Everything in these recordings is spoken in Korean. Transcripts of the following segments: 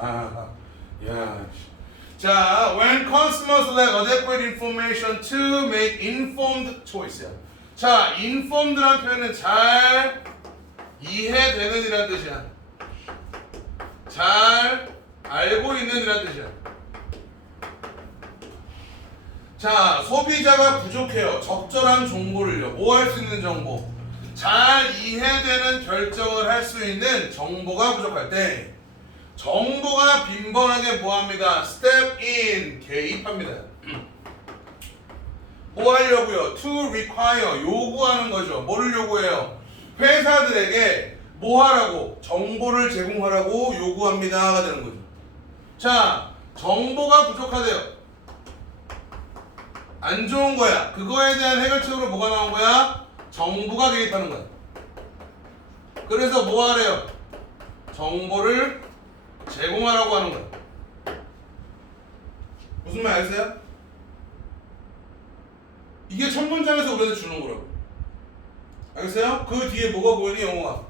아, 야. 자, when consumers lack adequate information to make informed choice야. 자, informed란 표현은 잘 이해되는 이란 뜻이야. 잘 알고 있는 이란 뜻이야. 자, 소비자가 부족해요. 적절한 정보를요. 뭐 할 수 있는 정보? 잘 이해되는 결정을 할 수 있는 정보가 부족할 때 정보가 빈번하게 뭐합니다? step in 개입합니다. 뭐 하려고요? to require 요구하는 거죠. 뭐를 요구해요? 회사들에게 뭐 하라고? 정보를 제공하라고 요구합니다가 되는 거죠. 자, 정보가 부족하대요. 안 좋은 거야. 그거에 대한 해결책으로 뭐가 나온 거야? 정부가 개입하는 거야. 그래서 뭐 하래요? 정보를 제공하라고 하는 거야. 무슨 말 아세요? 이게 첫 문장에서 우리한테 주는 거라고. 알겠어요? 그 뒤에 뭐가 보이니 영어가?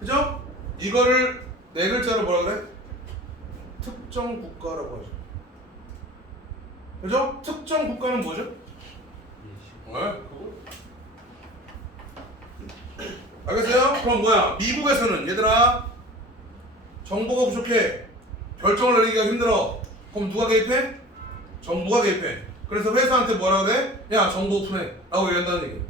그죠? 이거를 네 글자로 뭐라 그래? 특정 국가라고 하죠. 그죠? 특정 국가는 뭐죠? 왜? 그거? 알겠어요? 그럼 뭐야? 미국에서는 얘들아 정보가 부족해. 결정을 내리기가 힘들어. 그럼 누가 개입해? 정부가 개입해. 그래서 회사한테 뭐라 그래? 야 정보 오픈해. 라고 얘기한다는 얘기야.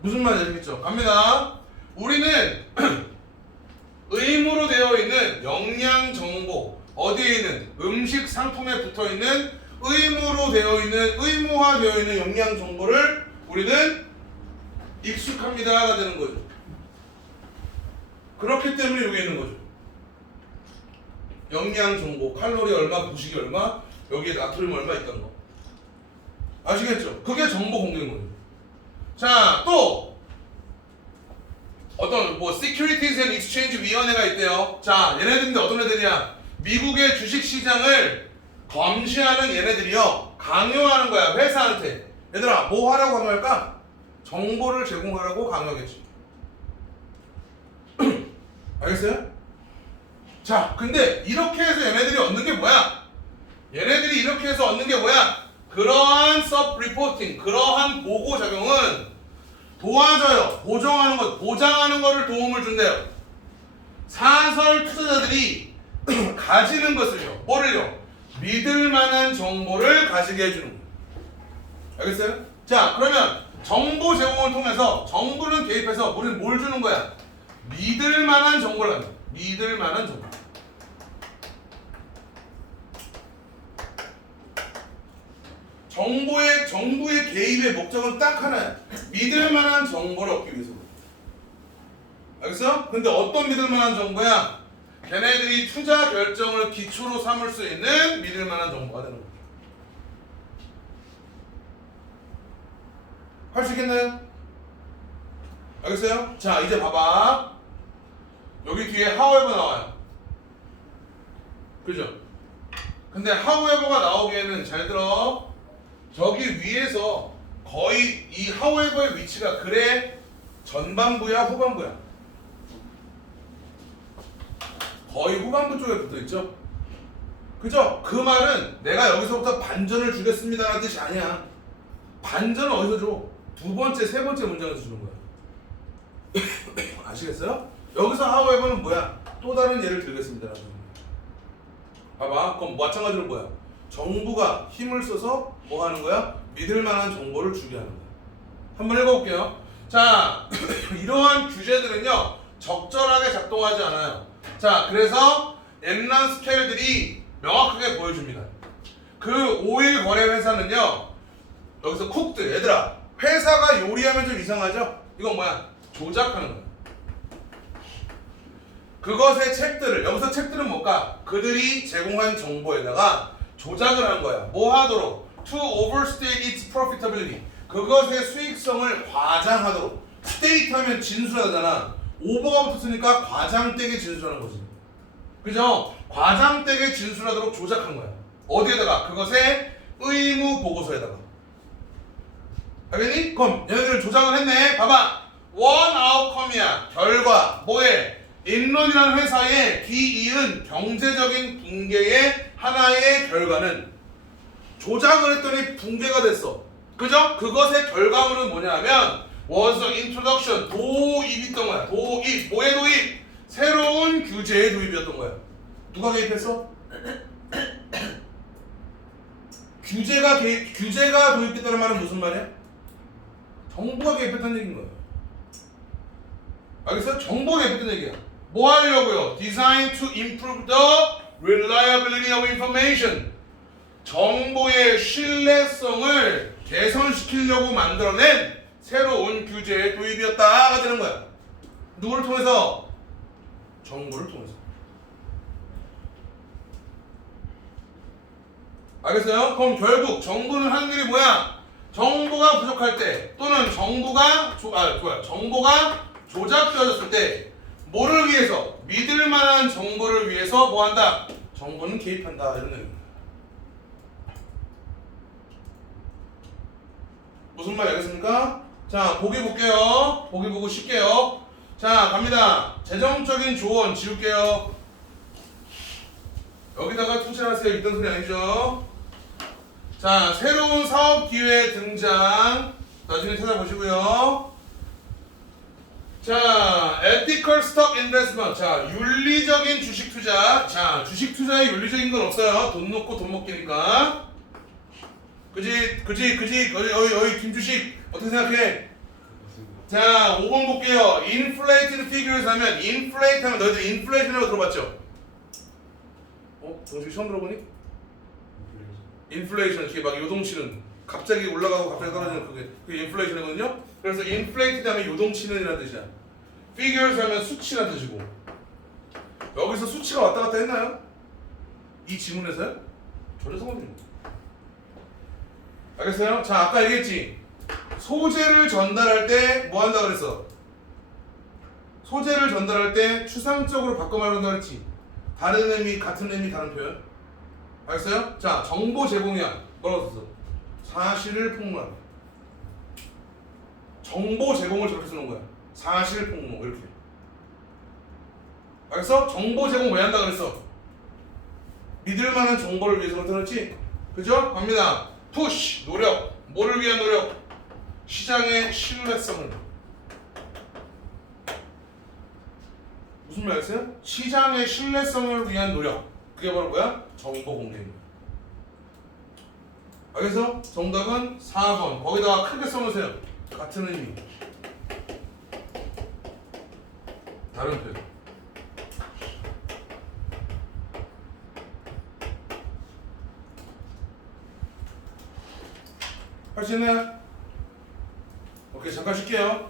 무슨 말인지 알겠죠? 갑니다. 우리는 의무로 되어 있는 영양 정보 어디에 있는 음식 상품에 붙어 있는 의무로 되어 있는 의무화 되어 있는 영양 정보를 우리는 익숙합니다가 되는 거죠. 그렇기 때문에 여기 있는 거죠. 영양 정보, 칼로리 얼마, 부식이 얼마, 여기에 나트륨 얼마 있다는 거. 아시겠죠? 그게 정보 공개인 거예요. 자, 또 어떤 뭐 Securities and Exchange 위원회가 있대요. 자, 얘네들인데 어떤 애들이야? 미국의 주식 시장을 검시하는 얘네들이요. 강요하는 거야, 회사한테. 얘들아, 뭐 하라고 강요할까? 정보를 제공하라고 강요하겠지. 알겠어요? 자, 근데 이렇게 해서 얘네들이 얻는 게 뭐야? 얘네들이 이렇게 해서 얻는 게 뭐야? 그러한 서브 리포팅, 그러한 보고 작용은 도와줘요. 보정하는 것, 보장하는 거를 도움을 준대요. 사설 투자자들이 가지는 것을요. 뭐를요? 믿을 만한 정보를 가지게 해주는 거예요. 알겠어요? 자, 그러면 정보 제공을 통해서 정부는 개입해서 우리는 뭘 주는 거야? 믿을 만한 정보를 가져. 믿을 만한 정보. 정보의 정부의 개입의 목적은 딱 하나야. 믿을 만한 정보를 얻기 위해서. 알겠어? 근데 어떤 믿을 만한 정보야? 걔네들이 투자 결정을 기초로 삼을 수 있는 믿을 만한 정보가 되는 거야. 할 수 있겠나요? 알겠어요? 자, 이제 봐봐. 여기 뒤에 however 나와요. 그죠? 근데 however가 나오기에는 잘 들어. 저기 위에서 거의 이 however의 위치가 그래 전반부야 후반부야? 거의 후반부 쪽에 붙어 있죠. 그죠? 그 말은 내가 여기서부터 반전을 주겠습니다라는 뜻이 아니야. 반전은 어디서 줘? 두 번째, 세 번째 문장에서 주는 거야. 아시겠어요? 여기서 however는 뭐야? 또 다른 예를 들겠습니다. 봐봐. 그럼 마찬가지로 뭐야? 정부가 힘을 써서 뭐 하는 거야? 믿을 만한 정보를 주게 하는 거야. 한번 읽어볼게요. 자, 이러한 규제들은요, 적절하게 작동하지 않아요. 자, 그래서 엔란 스케일들이 명확하게 보여줍니다. 그 오일 거래 회사는요, 여기서 쿡들, 얘들아, 회사가 요리하면 좀 이상하죠? 이건 뭐야? 조작하는 거야. 그것의 책들을 여기서 책들은 뭘까? 그들이 제공한 정보에다가 조작을 한 거야. 뭐 하도록? To overstate its profitability. 그것의 수익성을 과장하도록. state 하면 진술하잖아. 오버가 붙었으니까 과장되게 진술하는 거지. 그죠? 과장되게 진술하도록 조작한 거야. 어디에다가? 그것의 의무 보고서에다가. 알겠니? 그럼 얘네들 조작을 했네. 봐봐. 원 아웃컴이야. 결과. 뭐에? 인론이라는 회사의 기이은 경제적인 붕괴의 하나의 결과는 조작을 했더니 붕괴가 됐어. 그죠? 그것의 결과물은 뭐냐면 the introduction 도입이었던 거야. 도입. 뭐의 도입? 새로운 규제의 도입이었던 거야. 누가 개입했어? 규제가 개입, 규제가 도입됐다는 말은 무슨 말이야? 정부가 개입했다는 얘기인 거예요. 알겠어요? 정보가 개입했다는 얘기야. 뭐 하려고요? Design to improve the reliability of information. 정보의 신뢰성을 개선시키려고 만들어낸 새로운 규제의 도입이었다가 되는 거야. 누구를 통해서? 정부를 통해서. 알겠어요? 그럼 결국 정부는 하는 일이 뭐야? 정보가 부족할 때 또는 정보가 조, 아, 뭐야? 정보가 조작되어졌을 때 뭐를 위해서 믿을 만한 정보를 위해서 뭐 한다? 정부는 개입한다 이런 얘기입니다. 무슨 말 알겠습니까? 자, 보기 볼게요. 보기 보고 쉽게요. 자, 갑니다. 재정적인 조언 지울게요. 여기다가 투자하세요. 있던 소리 아니죠? 자, 새로운 사업 기회 등장. 나중에 찾아보시고요. 자, ethical stock investment. 자, 윤리적인 주식 투자. 자, 주식 투자에 윤리적인 건 없어요. 돈 놓고 돈 먹기니까. 그지, 그지, 그지. 어이, 어이, 어이, 김주식. 어떻게 생각해? 자, 5번 볼게요. inflated figures 하면 inflate 하면 너희들 inflation이라고 들어봤죠? 어? 동식 처음 들어보니? 인플레이션 이렇게 막 요동치는 갑자기 올라가고 갑자기 떨어지는 그게 그게 인플레이션이거든요. 그래서 인플레이트 하면 요동치는이라는 뜻이야. figures 하면 수치라는 뜻이고 여기서 수치가 왔다 갔다 했나요? 이 지문에서요? 전혀 상관없습니다. 알겠어요? 자 아까 얘기했지. 소재를 전달할 때 뭐 한다 그랬어? 소재를 전달할 때 추상적으로 바꿔 말한다 그랬지. 다른 의미, 같은 의미, 다른 표현. 알겠어요? 자, 정보 제공이야. 뭐라고 썼어? 사실을 폭로하다. 정보 제공을 저렇게 쓰는 거야. 사실 폭로 이렇게. 알겠어? 정보 제공 왜 한다 그랬어? 믿을 만한 정보를 위해서 그렇지? 그죠? 갑니다. 푸시 노력. 뭐를 위한 노력? 시장의 신뢰성을. 무슨 말이었어요? 시장의 신뢰성을 위한 노력. 그게 바로 뭐야? 정보 공개입니다. 알겠어? 정답은 4번. 거기다가 크게 써놓으세요. 같은 의미. 다른 표현. 할수 있나요? 오케이, 잠깐 쉴게요.